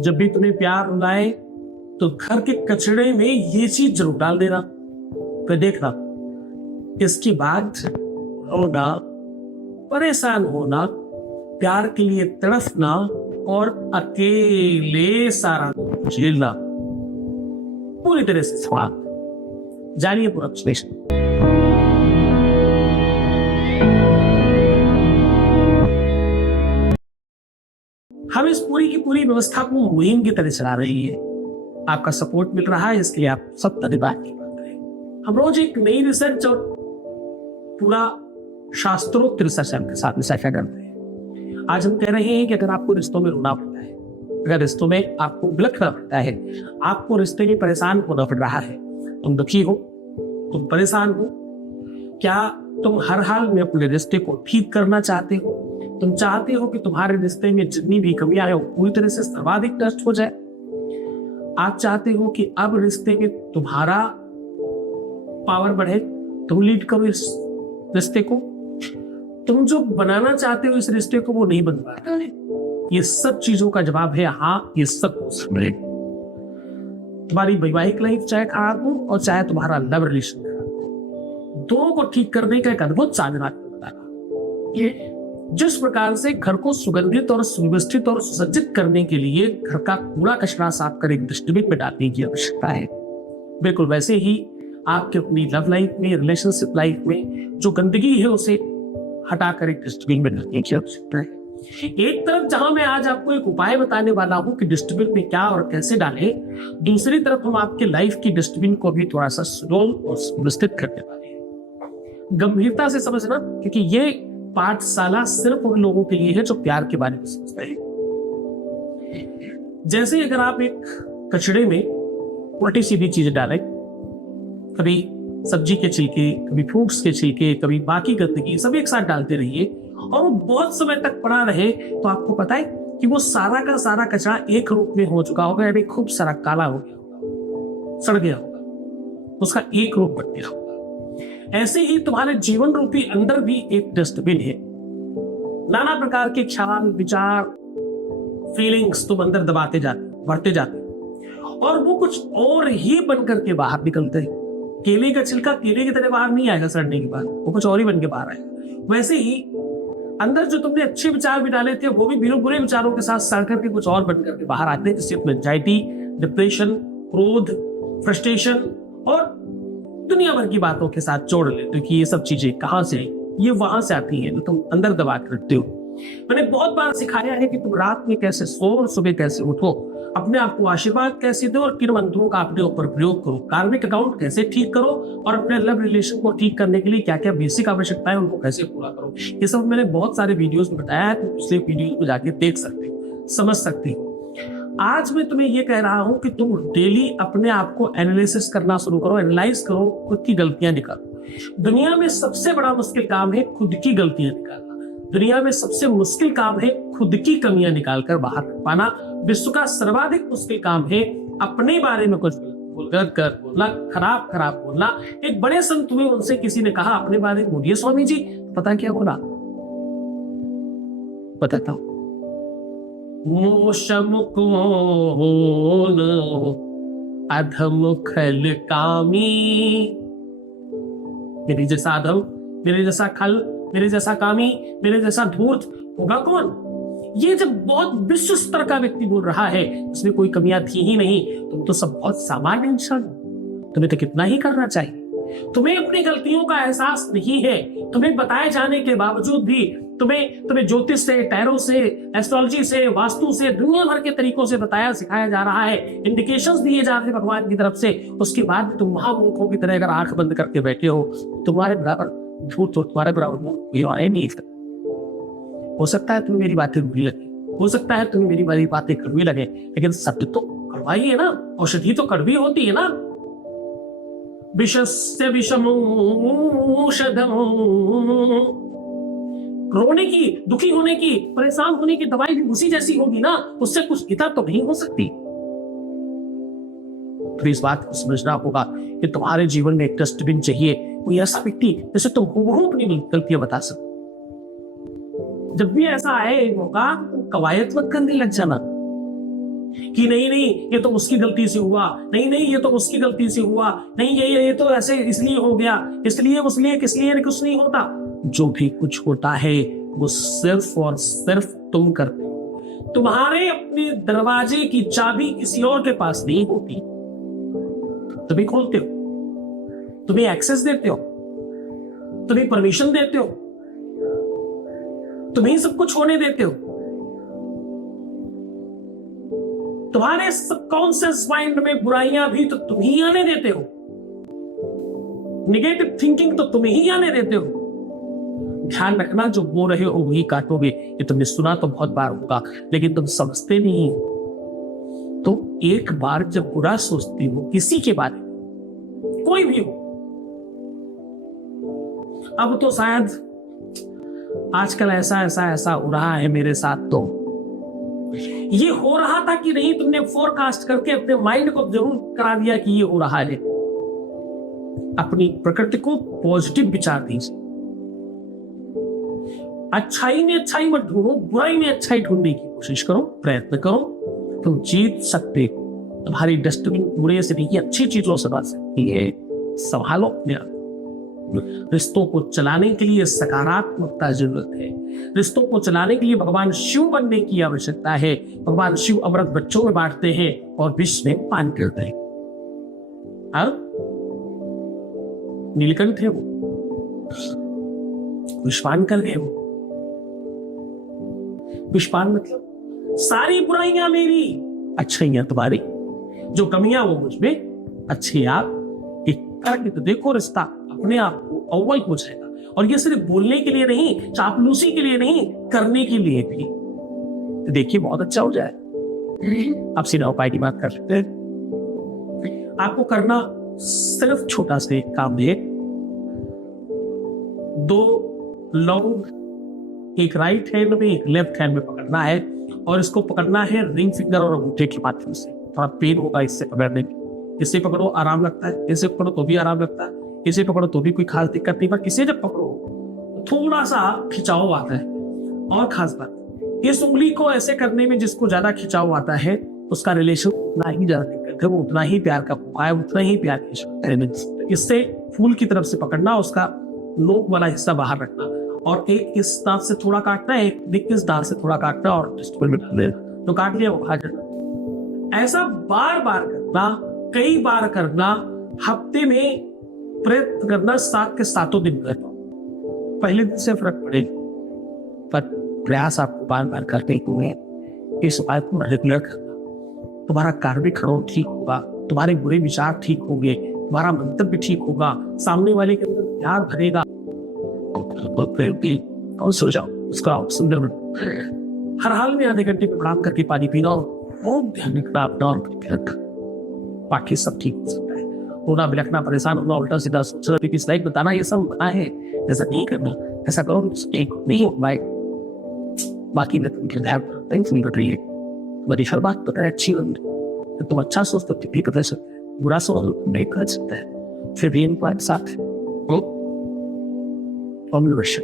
जब भी तुम्हें प्यार रुलाए तो घर के कचड़े में ये चीज जरूर डाल देना, फिर देखना इसके बाद रोना, परेशान होना, प्यार के लिए तड़फना और अकेले सारा झेलना पूरी तरह से समाप्त। जानिए पूरा विश्लेषण। हम इस पूरी की पूरी व्यवस्था को मुहिम की तरह चला रही है। आपका सपोर्ट मिल रहा है, इसके लिए आप सब धन्यवाद की बात करें। हम रोज एक नई रिसर्च और पूरा शास्त्रोक्त रिसर्च आपके साथ में साझा करते हैं। आज हम कह रहे हैं कि अगर आपको रिश्तों में रोना पड़ता है, अगर रिश्तों में आपको बिलखना पड़ता है, आपको रिश्ते में परेशान होना पड़ रहा है, तुम दुखी हो, तुम परेशान हो, क्या तुम हर हाल में अपने रिश्ते को ठीक करना चाहते हो? तुम चाहते हो कि तुम्हारे रिश्ते में जितनी भी कमियां हैं वो पूरी तरह से सर्वाधिक नष्ट हो जाए। आप चाहते हो कि अब रिश्ते में तुम्हारा पावर बढ़े, तुम लीड करो इस रिश्ते को। तुम जो बनाना चाहते हो इस रिश्ते को वो नहीं बन पा रहा है। ये सब चीजों का जवाब है हाँ, ये सब तुम्हारी वैवाहिक लाइफ चाहे खराब हो और चाहे तुम्हारा लव रिलेशन खराब हो, दोनों को ठीक करने का एक अद्भुत साधना ये जिस प्रकार से घर को सुगंधित और सुव्यवस्थित और सुसज्जित करने के लिए घर का कूड़ा कचरा साफ कर एक डस्टबिन में डालने की आवश्यकता है, बिल्कुल वैसे ही आपके अपनी लव लाइफ में, रिलेशनशिप लाइफ में जो गंदगी है उसे हटाकर एक डस्टबिन में डालने की आवश्यकता है। एक तरफ जहां मैं आज आपको एक उपाय बताने वाला हूं कि डस्टबिन में क्या और कैसे डालें, दूसरी तरफ हम आपके लाइफ की डस्टबिन को भी थोड़ा सा सुडौल और सुव्यवस्थित करने वाले हैं। गंभीरता से समझना, क्योंकि ये पाठशाला सिर्फ उन लोगों के लिए है जो प्यार के बारे में सोचते हैं। जैसे अगर आप एक कचड़े में उल्टी सीधी चीजें डालें, कभी सब्जी के छिलके, कभी फ्रूट्स के छिलके, कभी बाकी गंदगी सब एक साथ डालते रहिए और वो बहुत समय तक पड़ा रहे, तो आपको पता है कि वो सारा का सारा कचरा एक रूप में हो चुका होगा, यानी खूब सारा काला हो गया होगा, सड़ गया होगा, उसका एक रूप बन गया होगा। ऐसे ही तुम्हारे जीवन रूपी अंदर भी एक डस्टबिन है। नाना प्रकार के ख्याल, विचार, फीलिंग्स तुम अंदर दबाते जाते, बढ़ते जाते और वो कुछ और ही बन करके बाहर निकलते हैं। केले का छिलका केले की तरह बाहर नहीं आएगा सड़ने के बाद, वो कुछ और ही बन के बाहर आएगा। वैसे ही अंदर जो तुमने अच्छे विचार भी डाले थे वो भी बिना बुरे विचारों के साथ सड़ करके कुछ और बन करके बाहर आते हैं, जिससे एंजाइटी, डिप्रेशन, क्रोध, फ्रस्ट्रेशन और दुनिया भर की बातों के साथ जोड़ लेते हो कि ये सब चीजें कहां से, ये वहां से आती है, तो तुम अंदर दबा कर रखते हो। मैंने बहुत बार सिखाया है कि तुम रात में कैसे सो और सुबह कैसे उठो, अपने आप को आशीर्वाद कैसे दो और किन मंत्रों का अपने ऊपर प्रयोग करो, कार्मिक अकाउंट कैसे ठीक करो और अपने लव रिलेशन को ठीक करने के लिए क्या क्या बेसिक आवश्यकता है उनको कैसे पूरा करो। ये सब मैंने बहुत सारे वीडियोस में बताया है, तुम पिछले वीडियोस में जाके देख सकते हो, समझ सकते हो। आज मैं तुम्हें ये कह रहा हूं कि तुम डेली अपने आप को एनालिसिस करना शुरू करो, एनालाइज करो, खुद की गलतियां निकालो। दुनिया में सबसे बड़ा मुश्किल काम है खुद की गलतियां निकालना। दुनिया में सबसे मुश्किल काम है खुद की कमियां निकालकर बाहर पाना। विश्व का सर्वाधिक मुश्किल काम है अपने बारे में कुछ गलत कर बोलना, खराब खराब बोलना। एक बड़े संत हुए, उनसे किसी ने कहा अपने बारे में बोलिए स्वामी जी। पता क्या बोला? बताता हूं। मूषमुख अधम खल कामी, मेरे जैसा अधम, मेरे जैसा खल, मेरे जैसा कामी, मेरे जैसा धूर्त होगा कौन? ये जब बहुत विश्व स्तर का व्यक्ति बोल रहा है, उसमें कोई कमियां थी ही नहीं, तुम तो सब बहुत सामान्य इंसान, तुम्हें तो कितना ही करना चाहिए। तुम्हें अपनी गलतियों का एहसास नहीं है, तुम्हें बताए जाने के बावजूद भी तुम्हें ज्योतिष से, टैरो से, एस्ट्रोलॉजी से, वास्तु से, दुनिया भर के तरीकों से बताया सिखाया जा रहा है, इंडिकेशंस दिए जा रहे हैं भगवान की तरफ से। उसके बाद तुम महामूर्खों की तरह अगर आंख बंद करके बैठे हो, तुम्हारे बराबर झूठ तो तुम्हारे बराबर नहीं। हो सकता है तुम्हें मेरी बातें बुरी लगे, हो सकता है तुम्हें मेरी बातें कड़वी लगे, लेकिन सत्य तो कड़वा ही है ना, औषधि तो कड़वी होती है ना। विषस्य विषमौषधम्, रोने की, दुखी होने की, परेशान होने की दवाई भी उसी जैसी होगी ना, उससे कुछ गीता तो नहीं हो सकती। तो इस बात को समझना होगा कि तुम्हारे जीवन में एक डस्टबिन चाहिए, कोई ऐसा व्यक्ति जैसे तुम हूबहू अपनी गलतियां बता सको। जब भी ऐसा आए मौका, कवायद मत करने लग जाना, कि नहीं नहीं ये तो उसकी गलती से हुआ, नहीं नहीं ये तो उसकी गलती से हुआ, नहीं ये तो ऐसे इसलिए हो गया, इसलिए किस लिए कुछ नहीं होता। जो भी कुछ होता है वो सिर्फ और सिर्फ तुम करते हो। तुम्हारे अपने दरवाजे की चाबी किसी और के पास नहीं होती। तुम्हें खोलते हो, तुम्हें एक्सेस देते हो, तुम्हें परमिशन देते हो, तुम्हें सब कुछ होने देते हो। तुम्हारे सबकॉन्शियस माइंड में बुराइयां भी तो तुम ही आने देते हो, नेगेटिव थिंकिंग तो तुम ही आने देते हो। ध्यान रखना, जो बो रहे हो वही काटोगे। ये तुमने सुना तो बहुत बार होगा, लेकिन तुम समझते नहीं हो। तो एक बार जब बुरा सोचती हो किसी के बारे में, कोई भी हो, अब तो शायद आजकल ऐसा हो रहा है मेरे साथ, तो ये हो रहा था कि नहीं, तुमने फोरकास्ट करके अपने माइंड को जरूर करा दिया कि ये हो रहा है। अपनी प्रकृति को पॉजिटिव विचार दीजिए। अच्छाई में अच्छाई मत ढूंढो, बुराई में अच्छाई ढूंढने की कोशिश करो, प्रयत्न करो, तुम जीत सकते हो। तुम्हारी डस्टबिन बुरे से नहीं, अच्छी चीजों से बच सकती है। संभालो अपने आप। रिश्तों को चलाने के लिए सकारात्मकता जरूरत है। रिश्तों को चलाने के लिए भगवान शिव बनने की आवश्यकता है। भगवान शिव अमृत बच्चों में बांटते हैं और विश्व में पान करते हैं। अब नीलकंठ है वो, विश्वानकर है वो। विश्वान मतलब सारी बुराइयां मेरी, अच्छाइयां तुम्हारी, जो कमियां वो मुझ में, अच्छे आप। एक करके तो देखो, रिश्ता अपने आप को अव्वल हो जाएगा। और ये सिर्फ बोलने के लिए नहीं, चापलूसी के लिए नहीं, करने के लिए भी। तो देखिए बहुत अच्छा हो जाए। आप सीधा उपाय की बात कर सकते हैं। आपको करना सिर्फ छोटा सा एक काम है। 2 लौंग एक राइट हैंड में एक लेफ्ट हैंड में पकड़ना है, और इसको पकड़ना है रिंग फिंगर और अंगूठे के माध्यम से। थोड़ा पेन होगा इससे पकड़ने में। इससे पकड़ो आराम लगता है, इससे पकड़ो तो भी आराम लगता है, इसे पकड़ो तो भी कोई खास दिक्कत नहीं। पर इसे जब पकड़ो तो थोड़ा सा खिंचाव आता है। और खास बात, इस उंगली को ऐसे करने में जिसको ज्यादा खिंचाव आता है उसका रिलेशन उतना ही ज्यादा दिक्कत है, वो उतना ही प्यार का है, उतना ही प्यार की। इससे फूल की तरफ से पकड़ना, उसका नोक वाला हिस्सा बाहर रखना, और एक इस दांत से थोड़ा काटना है, एक इस दांत से थोड़ा काटना, और डिस्टर्बल में डाल देना। तो काट लिया वो खा जाना। ऐसा बार बार करना, कई बार करना, हफ्ते में प्रयत्न करना, 7 के 7 दिन करना। पहले दिन से फर्क पड़ेगा, पर प्रयास आपको बार बार करते हुए इस बात को रेगुलर करना। तुम्हारा कार्मिक क्रम ठीक होगा, तुम्हारे बुरे विचार ठीक होंगे, तुम्हारा मंतव्य ठीक होगा, सामने वाले के अंदर प्यार भरेगा। और सो जाओ, उसका सुंदर हर हाल में आधे घंटे में प्रणाम करके पानी पीना और ध्यान रखना अपना, बाकी सब ठीक हो सकता है। रोना बिलखना, परेशान होना, उल्टा सीधा सोचना, किस लाइक बताना, ये सब मना है। ऐसा नहीं करना, ऐसा करो नहीं हो भाई। बाकी बड़ी हर बात पता है अच्छी होगी। तो तुम अच्छा सोचते हो भी कर सकते हैं, बुरा सोच नहीं कर सकते हैं। फिर भी इन बात साथ फॉर्मुलेशन